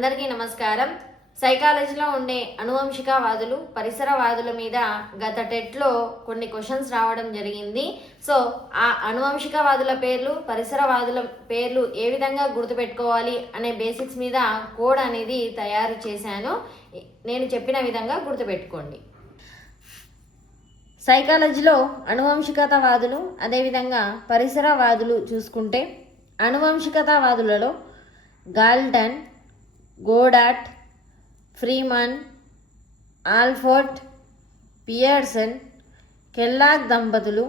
అందరికీ నమస్కారం. సైకాలజీలో ఉండే అనువంశికవాదులు పరిసరవాదుల మీద గత టెట్లో కొన్ని క్వశ్చన్స్ రావడం జరిగింది. సో ఆ అనువంశికవాదుల పేర్లు పరిసరవాదుల పేర్లు ఏ విధంగా గుర్తుపెట్టుకోవాలి అనే బేసిక్స్ మీద కోడ్ అనేది తయారు చేశాను. నేను చెప్పిన విధంగా గుర్తుపెట్టుకోండి. సైకాలజీలో అనువంశికతావాదులు అదేవిధంగా పరిసరవాదులు చూసుకుంటే అనువంశికతావాదులలో Galton, Goddard, Freeman, Alford, Pearson, Kellogg దంపతులు,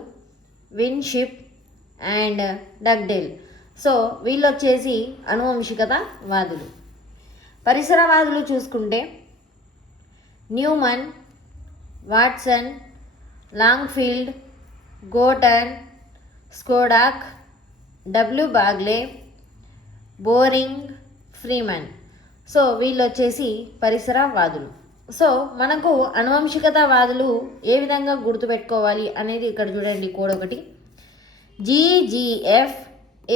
విన్షిప్ అండ్ డగ్డేల్. సో వీళ్ళు వచ్చేసి అనువంశికతావాదులు. పరిసరవాదులు చూసుకుంటే న్యూమన్, వాట్సన్, లాంగ్ఫీల్డ్, గోటన్, Skodak, W Bagley, Boring, Freeman. So వీళ్ళు వచ్చేసి పరిసరవాదులు. సో మనకు అనువంశికతావాదులు ఏ విధంగా గుర్తుపెట్టుకోవాలి అనేది ఇక్కడ చూడండి. కోడ్ ఒకటి GGF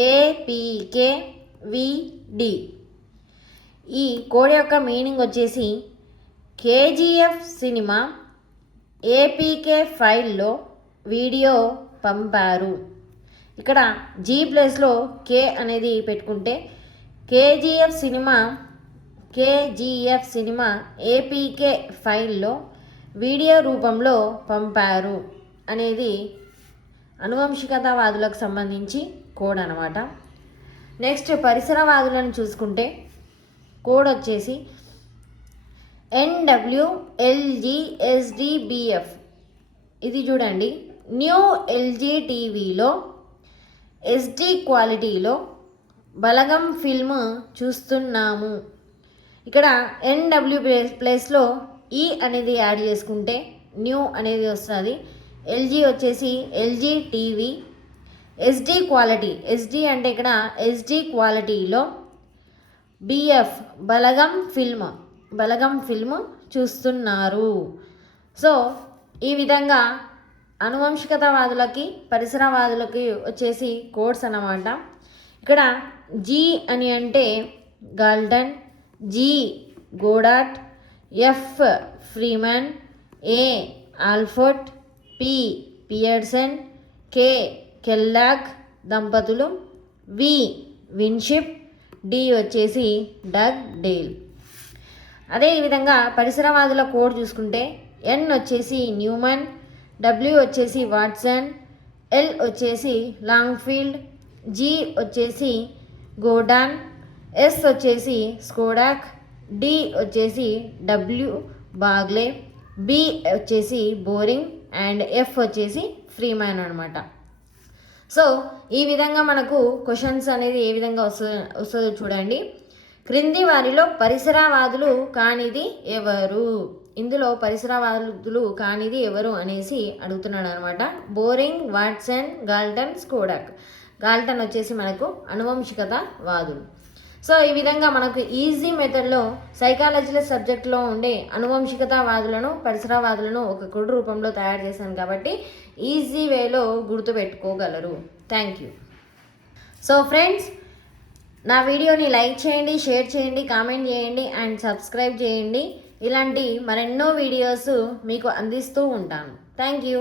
APK VD. ఈ కోడ్ యొక్క మీనింగ్ వచ్చేసి KGF సినిమా APK ఫైల్లో వీడియో పంపారు. ఇక్కడ G ప్లేస్లో K అనేది పెట్టుకుంటే KGF సినిమా APK ఫైల్లో వీడియో రూపంలో పంపారు అనేది అనువంశికతావాదులకు సంబంధించి కోడ్ అన్నమాట. నెక్స్ట్ పరిసరవాదులను చూసుకుంటే కోడ్ వచ్చేసి NWLGSDBF. ఇది చూడండి, న్యూ LG టీవీలో SD క్వాలిటీలో బలగం ఫిల్మ్ చూస్తున్నాము. ఇక్కడ NW ప్లేస్లో E అనేది యాడ్ చేసుకుంటే న్యూ అనేది వస్తుంది. LG వచ్చేసి LG TV, SD quality, SD అంటే ఇక్కడ SD క్వాలిటీలో BF బలగం ఫిల్మ్ చూస్తున్నారు. సో ఈ విధంగా అనువంశికతావాదులకి పరిసరవాదులకి వచ్చేసి కోడ్స్ అన్నమాట. ఇక్కడ G అని అంటే Galton, G గోడాట్, F Freeman, A Alphores, P Pearson, K Kellogg దంపతులు, V విన్షిప్, D వచ్చేసి డగ్డేల్. అదేవిధంగా పరిసరవాదుల కోడ్ చూసుకుంటే N వచ్చేసి న్యూమన్, W వచ్చేసి వాట్సన్, L వచ్చేసి లాంగ్ఫీల్డ్, G వచ్చేసి గోడాన్, S వచ్చేసి స్కోడాక్, D వచ్చేసి డబ్ల్యూ బాగ్లే, B వచ్చేసి బోరింగ్ అండ్ F వచ్చేసి ఫ్రీమాన్ అనమాట. సో ఈ విధంగా మనకు క్వశ్చన్స్ అనేది ఏ విధంగా వస్తుందో చూడండి. క్రింది వారిలో పరిసరవాదులు కానిది ఎవరు? ఇందులో పరిసరవాదులు కానిది ఎవరు అనేసి అడుగుతున్నాడు అనమాట. Boring, Watson, Galton, స్కోడాక్. గాల్టన్ వచ్చేసి మనకు అనువంశికతావాదులు. సో ఈ విధంగా మనకు ఈజీ మెథడ్లో సైకాలజీల సబ్జెక్ట్లో ఉండే అనువంశికతావాదులను పరిసరవాదులను ఒక కోడ్ రూపంలో తయారు చేశాను కాబట్టి ఈజీ వేలో గుర్తుపెట్టుకోగలరు. Thank you. సో ఫ్రెండ్స్, నా వీడియోని లైక్ చేయండి, షేర్ చేయండి, కామెంట్ చేయండి అండ్ సబ్స్క్రైబ్ చేయండి. ఇలాంటి మరెన్నో వీడియోస్ మీకు అందిస్తూ ఉంటాను. Thank you.